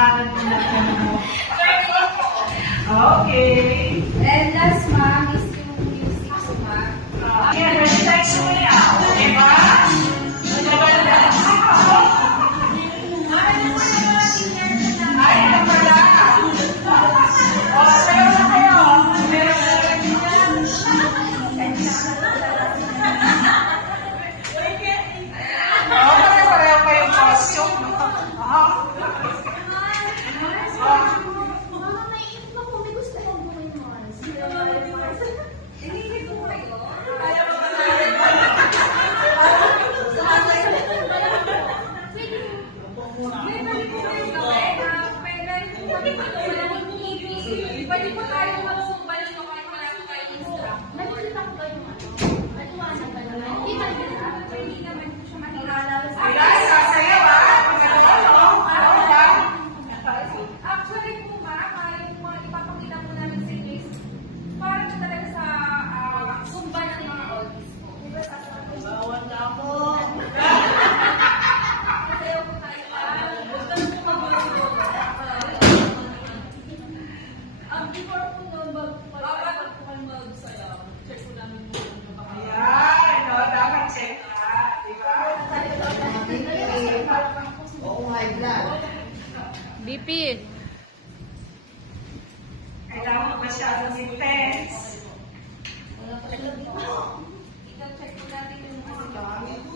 pangalan mo na mo. Okay. And last, ma'am, is yung music, ma'am. Yan, recite mo yan. Okay ba? Ay, ano pala? O, sayo na kayo. Pareho kayong costume. Mama, naiinip ako. May gusto kong gawin mo. Hindi ko kayo. Pwede po tayo magsumba nito kahit wala po tayo instruct. Nakikita ko ba yung ano? Maliwanag ba naman? Hindi naman. Pwede naman po siya makilala. Ay, sasayaw ba? Actually po, ma'am, yung mga ipapakita po namin sa case, parang siya talaga sa sumba ng mga oldies po. Diba sa Bawal na ako. sasayaw po tayo. Gusto mo mag-video. Before po nun, bago po kayo mag-sayaw, check po namin po kung napakaya. Ayan, no, dapat check na. Di ba? Oo, high blood. BP. Kailangan masyadong intense. Ito, check po natin yung ano.